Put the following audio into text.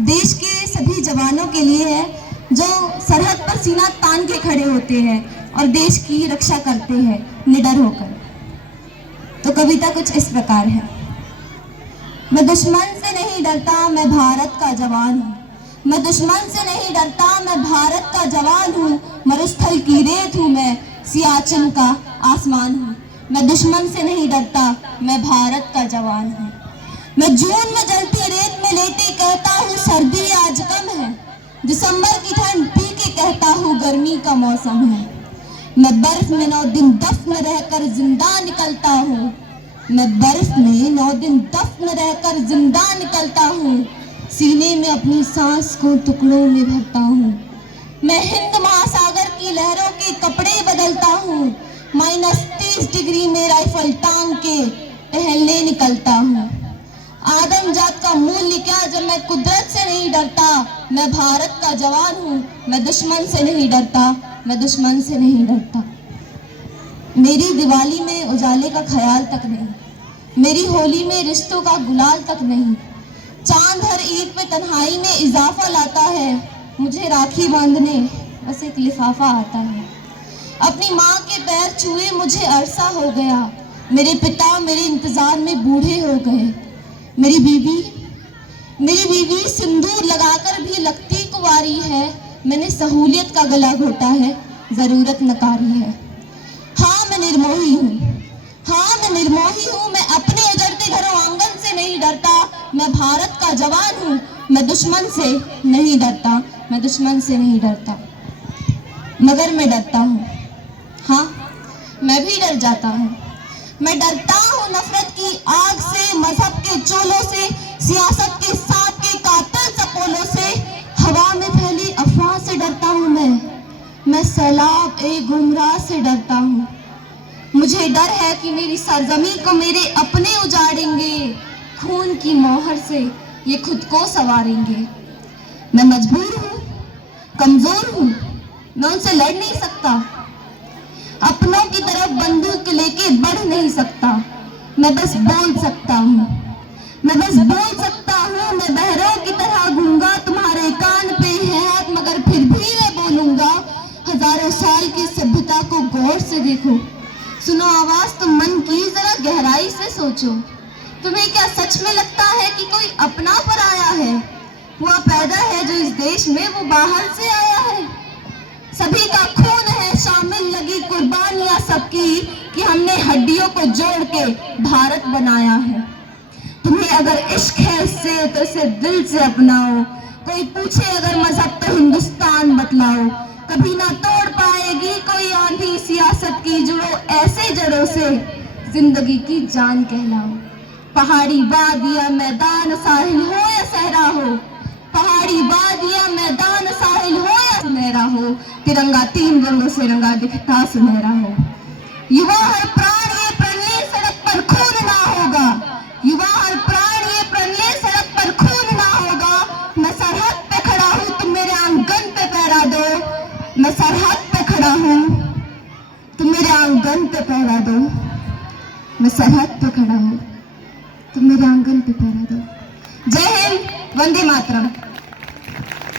देश के सभी जवानों के लिए है जो सरहद पर सीना तान के खड़े होते हैं और देश की रक्षा करते हैं निडर होकर। तो कविता कुछ इस प्रकार है। मैं दुश्मन से नहीं डरता, मैं भारत का जवान हूँ। मैं दुश्मन से नहीं डरता, मैं भारत का जवान हूँ। मरुस्थल की रेत हूँ मैं, सियाचिन का आसमान हूँ। मैं दुश्मन से नहीं डरता, मैं भारत का जवान हूँ। मैं जून में जलती रेत में लेटे कहता हूँ सर्दी आज कम है। दिसंबर की ठंड पी के कहता हूँ गर्मी का मौसम है। मैं बर्फ में 9 दिन दफन रहकर जिंदा निकलता हूँ। मैं बर्फ में 9 दिन दफन रहकर जिंदा निकलता हूँ। सीने में अपनी सांस को टुकड़ों में भरता हूँ। मैं हिंद महासागर की लहरों के कपड़े बदलता हूँ। -30 डिग्री में राइफल टांग के टहलने निकलता हूँ। आदम जात का मूल्य क्या जब मैं कुदरत से नहीं डरता। मैं भारत का जवान हूँ, मैं दुश्मन से नहीं डरता, मैं दुश्मन से नहीं डरता। मेरी दिवाली में उजाले का ख्याल तक नहीं, मेरी होली में रिश्तों का गुलाल तक नहीं। चांद हर ईद पे तन्हाई में इजाफा लाता है। मुझे राखी बांधने बस एक लिफाफा आता है। अपनी माँ के पैर छुए मुझे अरसा हो गया। मेरे पिता मेरे इंतजार में बूढ़े हो गए। मेरी बीवी सिंदूर लगाकर भी लगती कुंवारी है। मैंने सहूलियत का गला घोटा है, जरूरत नकारी है। हाँ मैं निर्मोही हूँ, हाँ मैं निर्मोही हूँ। मैं अपने उजड़ते घरों आंगन से नहीं डरता। मैं भारत का जवान हूँ, मैं दुश्मन से नहीं डरता, मैं दुश्मन से नहीं डरता। मगर मैं डरता हूँ, हाँ मैं भी डर जाता हूँ। मैं डरता हूँ नफरत की आग से, मजहब के चोलों से, सियासत के सांप के कातिल सपोलों से। हवा में फैली अफवाह से डरता हूँ मैं सैलाब ए गुमराह से डरता हूँ। मुझे डर है कि मेरी सरजमी को मेरे अपने उजाड़ेंगे। खून की मोहर से ये खुद को संवारेंगे। मैं मजबूर हूँ, कमजोर हूँ, मैं उनसे लड़ नहीं सकता। अपनों की तरफ बंदूक लेके बढ़ नहीं सकता। मैं बस बोल सकता हूँ, मैं बस बोल सकता हूँ। मैं बहरों की तरह गूंगा, तुम्हारे कान पे है मगर फिर भी मैं बोलूंगा। हजारों साल की सभ्यता को गौर से देखो, सुनो आवाज तो मन की, जरा गहराई से सोचो। तुम्हें क्या सच में लगता है कि कोई अपना पर आया है? हुआ पैदा है जो इस देश में, वो बाहर से आया है। सभी का खून है शामिल, लगी कुर्बानियां सबकी कि हमने हड्डियों को जोड़ के भारत बनाया है। तुम्हें अगर इश्क है इससे तो इसे दिल से अपनाओ। कोई पूछे अगर मजहब तो हिंदुस्तान बतलाओ। कभी ना तोड़ पाएगी कोई आंधी सियासत की, जुड़ो ऐसे जड़ों से जिंदगी की जान कहलाओ। पहाड़ी वादियां मैदान साहिल हो या सहरा हो, पहाड़ी वादियां मैदान साहिल हो या सुनहरा हो, तिरंगा 3 रंगों से रंगा दिखता सुनहरा हो। युवा हर प्राण ये प्रणय सड़क पर खून ना होगा। युवा हर प्राण ये प्रणय सड़क पर खून ना होगा। मैं सरहद पे खड़ा हूँ, तुम मेरे आंगन पे पहरा दो। मैं सरहद पे खड़ा हूँ, तुम मेरे आंगन पे पहरा दो। मैं सरहद पे खड़ा हूँ, तुम मेरे आंगन पे पहरा दो। जय हिंद, वंदे मातरम।